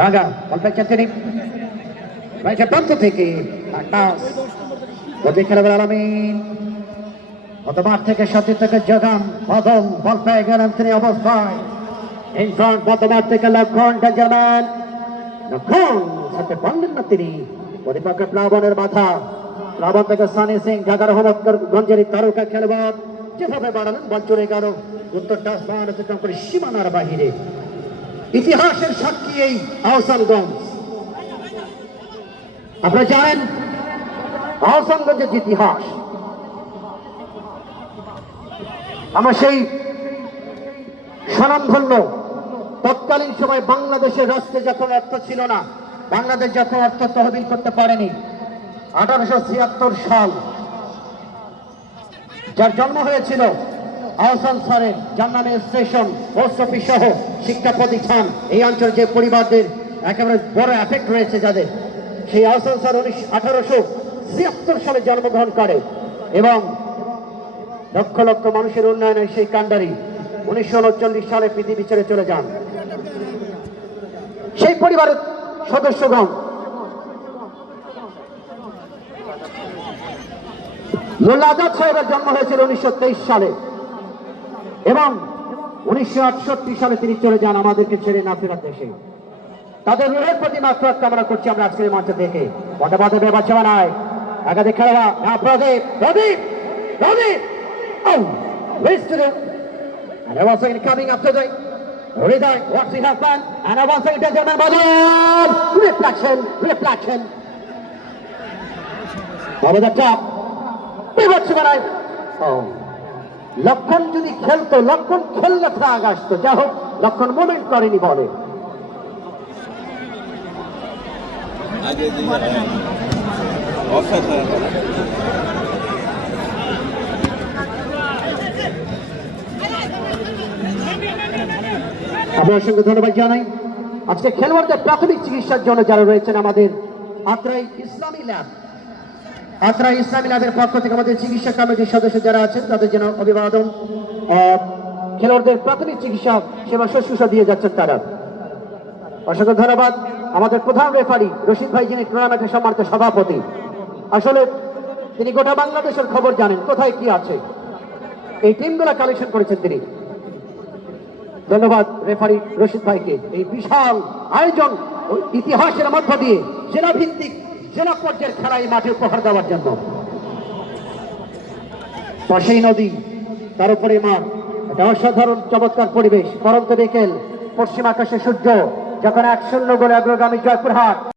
রাগা বল পেয়েছেন তিনি রয়েছে প্রান্ত থেকে খেলাবেন আলামিন। গত মাঠ থেকে সতীর থেকে জগাম বদল, বল পেয়ে তিনি অবস্থায়। ইন ফ্রন্ট থেকে লক্ষণ ডেঞ্জারম্যান লক্ষণ তিনি। প্রতিপক্ষ প্লাবনের মাথা। প্লাবন থেকে সানি সিং, ঢাকার রহমতকর গঞ্জের তারকা খেলোয়াড়। যেভাবে বাড়ালেন, বল চলে গেল উত্তর টাস বান অতিক্রম করে সীমানার বাহিরে। ইতিহাসের সাক্ষী এই আহসানগঞ্জ। আপনারা জানেন, আহসানগঞ্জের ইতিহাস। আমরা সেই স্বনামধন্য, তৎকালীন সময় বাংলাদেশের রাষ্ট্রে যখন অর্থ ছিল না, বাংলাদেশ যখন অর্থ তহবিল করতে পারেনি, আঠারোশো ছিয়াত্তর সাল যার জন্ম হয়েছিল আহসান স্যারের যার নামে স্টেশন, পোস্ট অফিস সহ শিক্ষা প্রতিষ্ঠান। এই অঞ্চলের যে পরিবারদের একেবারে বড় এফেক্ট রয়েছে যাদের। সেই আহসান স্যার উনিশ আঠারোশো ছিয়াত্তর সালে জন্মগ্রহণ করে এবং লক্ষ লক্ষ মানুষের উন্নয়নের সেই কাণ্ডারি উনিশশো উনচল্লিশ সালে পৃথিবী ছেড়ে চলে যান। সেই পরিবারের সদস্যগণ লোল সাহেবের জন্ম হয়েছিল উনিশশো তেইশ সালে। এবং উনিশশো আটষট্টি সালে তিনি চলে যান আমাদেরকে ছেড়ে নাফিরার দেশে। তাদের রোহের প্রতি মাত্রাত্মা আমরা করছি আমরা আজকের মঞ্চে দেখে পদে পদে বেবা ছেবা নয় একাধিক খেলোয়া না প্রদীপ প্রদীপ প্রদীপ Reflection, reflection. Over. বিভৎস বানায় Oh. লক্ষণ যদি খেলতো লক্ষণ খেললে ফ্রাগ আসতো। যা হোক লক্ষণ মুভমেন্ট করেনি বলে। আমি অসংখ্য ধন্যবাদ জানাই। আজকে খেলোয়াড়দের প্রাথমিক চিকিৎসার জন্য যারা রয়েছেন আমাদের আত্রাই ইসলামী ল্যাব। আত্রাই ইসলামী ল্যাবের পক্ষ থেকে আমাদের চিকিৎসা কমিটির সদস্য যারা আছেন, তাদের জন্য অভিবাদন। খেলোয়াড়দের প্রাথমিক চিকিৎসা, সেবা শুশ্রূষা দিয়ে যাচ্ছেন তারা। অসংখ্য ধন্যবাদ। আমাদের প্রধান রেফারি রশিদ ভাই, যিনি টুর্নামেন্টের সম্মানিত সভাপতি। আসলে তিনি গোটা বাংলাদেশের খবর জানেন, কোথায় কি আছে। এই টিমগুলো কালেকশন করেছেন তিনি। ধন্যবাদ রেফারি রশিদ ভাইকে। এই বিশাল আয়োজন ইতিহাসের মধ্য দিয়ে জেলা ভিত্তিক জেলা পর্যায়ের খেলা এই মাঠে উপহার দেওয়ার জন্য। পাশেই নদী, তার উপরে মাঠ। একটা অসাধারণ, চমৎকার পরিবেশ। পরন্ত বিকেল, পশ্চিম আকাশে সূর্য, যখন এক শূন্য গোলে অগ্রগামী জয়পুরহাট।